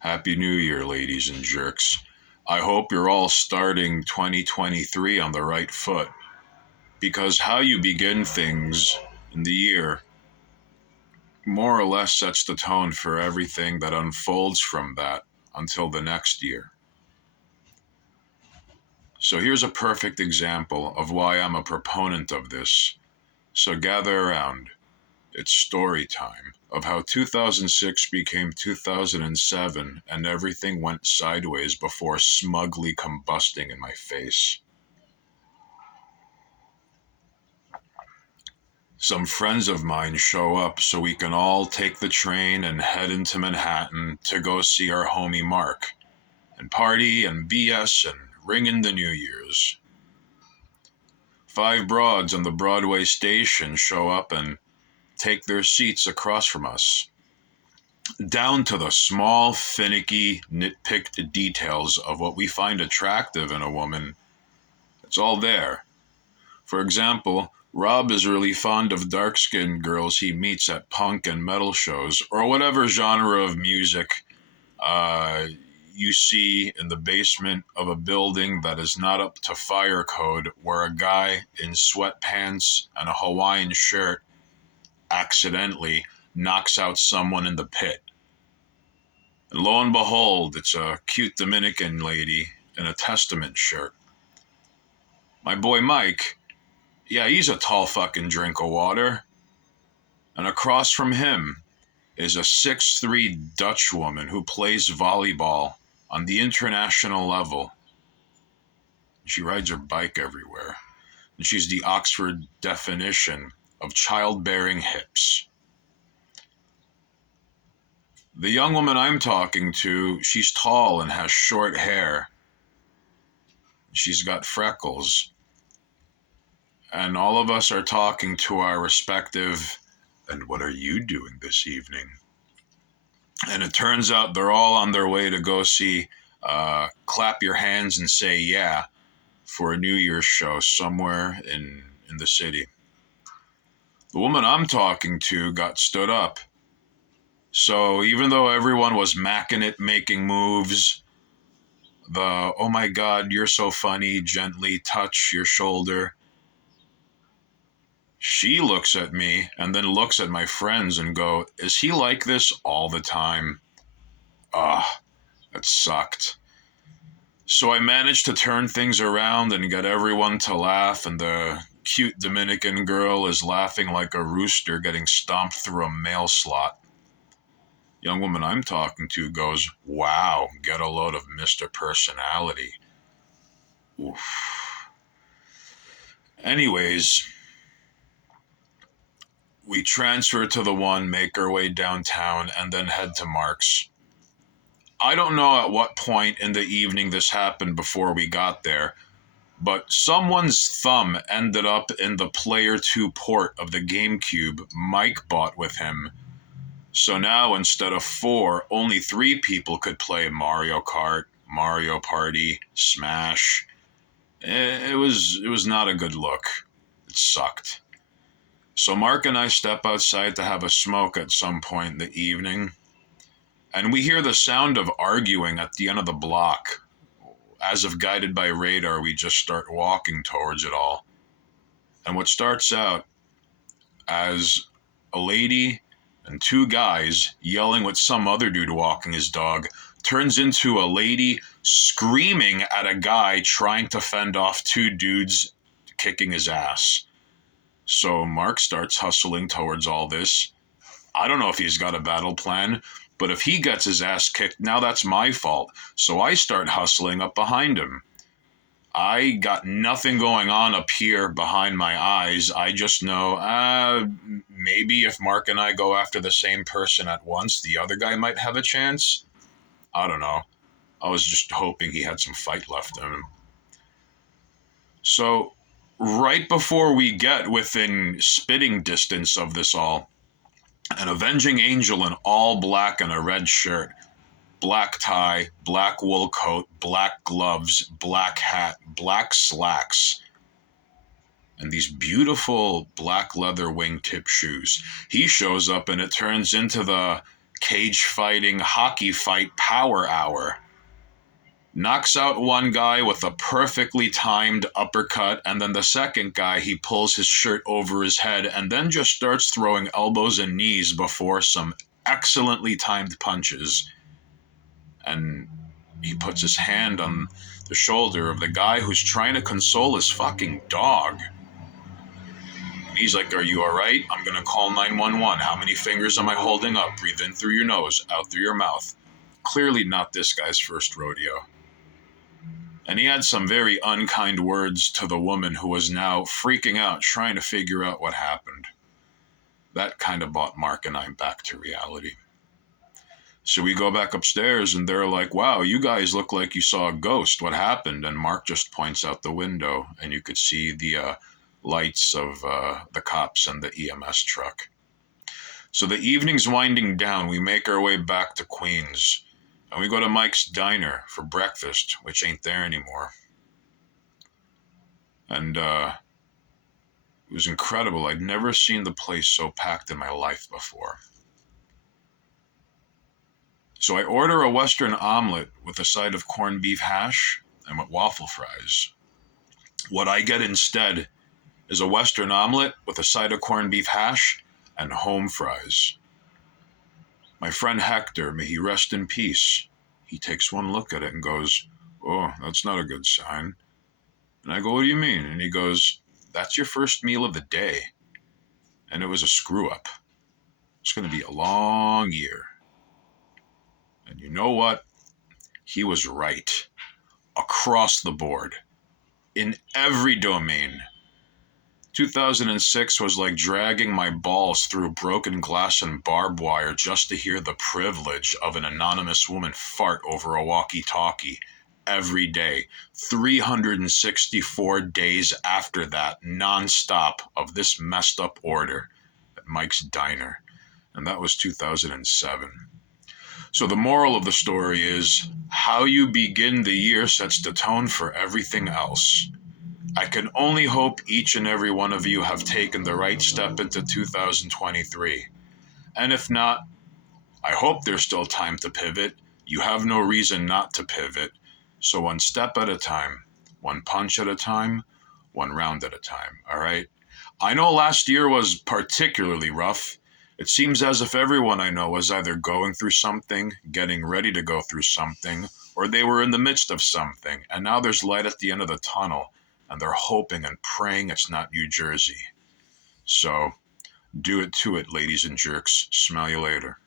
Happy New Year, ladies and jerks. I hope you're all starting 2023 on the right foot, because how you begin things in the year more or less sets the tone for everything that unfolds from that until the next year. So here's a perfect example of why I'm a proponent of this. So gather around. It's story time of how 2006 became 2007 and everything went sideways before smugly combusting in my face. Some friends of mine show up so we can all take the train and head into Manhattan to go see our homie Mark and party and BS and ring in the New Year's. 5 broads on the Broadway station show up and take their seats across from us, down to the small, finicky, nitpicked details of what we find attractive in a woman. It's all there. For example, Rob is really fond of dark-skinned girls he meets at punk and metal shows, or whatever genre of music you see in the basement of a building that is not up to fire code, where a guy in sweatpants and a Hawaiian shirt accidentally knocks out someone in the pit. And lo and behold, it's a cute Dominican lady in a Testament shirt. My boy Mike, yeah, he's a tall fucking drink of water. And across from him is a 6'3" Dutch woman who plays volleyball on the international level. She rides her bike everywhere. And she's the Oxford definition of childbearing hips. The young woman I'm talking to, she's tall and has short hair. She's got freckles. And all of us are talking to our respective, and what are you doing this evening? And it turns out they're all on their way to go see Clap Your Hands and Say Yeah for a New Year's show somewhere in the city. The woman I'm talking to got stood up. So even though everyone was macking it, making moves, the "oh my God, you're so funny" gently touch your shoulder, she looks at me and then looks at my friends and go, "Is he like this all the time?" That sucked. So I managed to turn things around and get everyone to laugh, and the cute Dominican girl is laughing like a rooster getting stomped through a mail slot. Young woman I'm talking to goes, "Wow, get a load of Mr. Personality." Oof. Anyways, we transfer to the one, make our way downtown, and then head to Mark's. I don't know at what point in the evening this happened before we got there, but someone's thumb ended up in the Player 2 port of the GameCube Mike bought with him. So now instead of 4, only 3 people could play Mario Kart, Mario Party, Smash. It was not a good look. It sucked. So Mark and I step outside to have a smoke at some point in the evening, and we hear the sound of arguing at the end of the block. As if guided by radar, we just start walking towards it all. And what starts out as a lady and 2 guys yelling with some other dude walking his dog turns into a lady screaming at a guy trying to fend off 2 dudes kicking his ass. So Mark starts hustling towards all this. I don't know if he's got a battle plan, but if he gets his ass kicked, now that's my fault. So I start hustling up behind him. I got nothing going on up here behind my eyes. I just know maybe if Mark and I go after the same person at once, the other guy might have a chance. I don't know. I was just hoping he had some fight left in him. So right before we get within spitting distance of this all, an avenging angel in all black and a red shirt, black tie, black wool coat, black gloves, black hat, black slacks, and these beautiful black leather wingtip shoes. He shows up and it turns into the cage fighting hockey fight power hour. Knocks out one guy with a perfectly timed uppercut, and then the second guy, he pulls his shirt over his head and then just starts throwing elbows and knees before some excellently timed punches. And he puts his hand on the shoulder of the guy who's trying to console his fucking dog. He's like, "Are you all right? I'm going to call 911. How many fingers am I holding up? Breathe in through your nose, out through your mouth." Clearly not this guy's first rodeo. And he had some very unkind words to the woman who was now freaking out, trying to figure out what happened. That kind of brought Mark and I back to reality. So we go back upstairs and they're like, "Wow, you guys look like you saw a ghost. What happened?" And Mark just points out the window and you could see the lights of the cops and the EMS truck. So the evening's winding down. We make our way back to Queens. And we go to Mike's Diner for breakfast, which ain't there anymore. And it was incredible. I'd never seen the place so packed in my life before. So I order a Western omelet with a side of corned beef hash and with waffle fries. What I get instead is a Western omelet with a side of corned beef hash and home fries. My friend Hector, may he rest in peace, he takes one look at it and goes, "Oh, that's not a good sign." And I go, "What do you mean?" And he goes, "That's your first meal of the day. And it was a screw up. It's going to be a long year." And you know what? He was right. Across the board. In every domain. 2006 was like dragging my balls through broken glass and barbed wire just to hear the privilege of an anonymous woman fart over a walkie-talkie every day. 364 days after that, nonstop, of this messed up order at Mike's Diner. And that was 2007. So the moral of the story is, how you begin the year sets the tone for everything else. I can only hope each and every one of you have taken the right step into 2023. And if not, I hope there's still time to pivot. You have no reason not to pivot. So one step at a time, one punch at a time, one round at a time, all right? I know last year was particularly rough. It seems as if everyone I know was either going through something, getting ready to go through something, or they were in the midst of something, and now there's light at the end of the tunnel. And they're hoping and praying it's not New Jersey. So, do it to it, ladies and jerks. Smell you later.